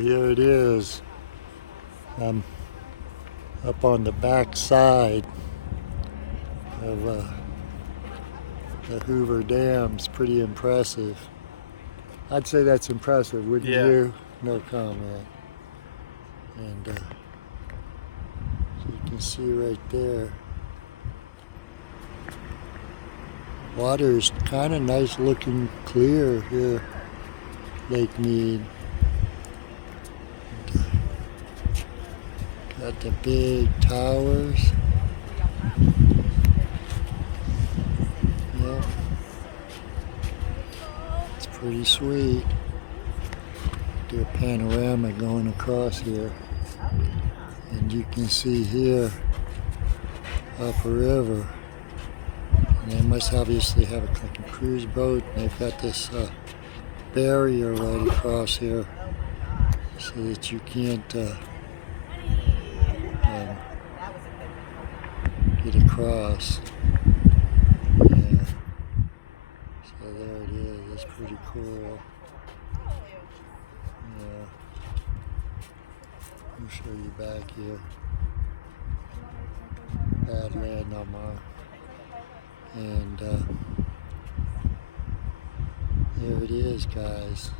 here it is. I'm up on the back side of the Hoover Dam. It's pretty impressive. I'd say that's impressive, wouldn't you? No comment. And so you can see right there, water is kind of nice looking clear here, Lake Mead. Got the big towers. Yep. It's pretty sweet. Do a panorama going across here. And you can see here upriver. And they must obviously have a cruise boat. And they've got this barrier right across here so that you can't get across. Yeah. So there it is. That's pretty cool. Yeah. I'll show you back here. Bad land on my. And there it is, guys.